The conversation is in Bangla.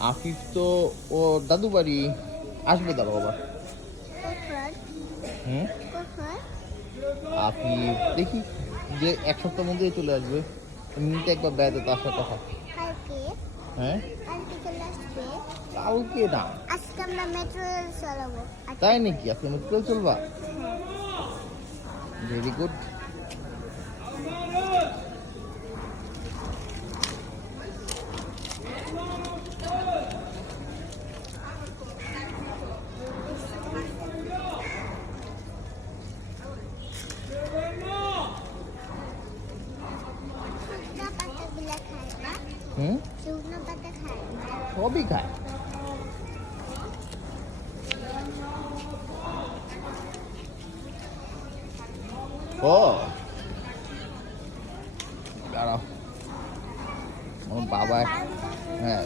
আফিফ তো ও দাদু বাড়ি আসবে, দাঁড়াও আবার। হুম, আফিফ দেখি যে এক সপ্তাহের মধ্যেই চলে আসবে। এমনিতে একবার বেড়াতে তো আসার কথা। হ্যাঁ, কালকে না। আজকে আমরা মেট্রো রেল চালাবো। তাই নাকি? আজকে মেট্রো চলবা? Very good. শুকনো পাতাগুলো খায় না, হুম, শুকনো পাতা খায় না। সবই খায়। ও দাঁড়াও, আমার বাবা। হ্যাঁ,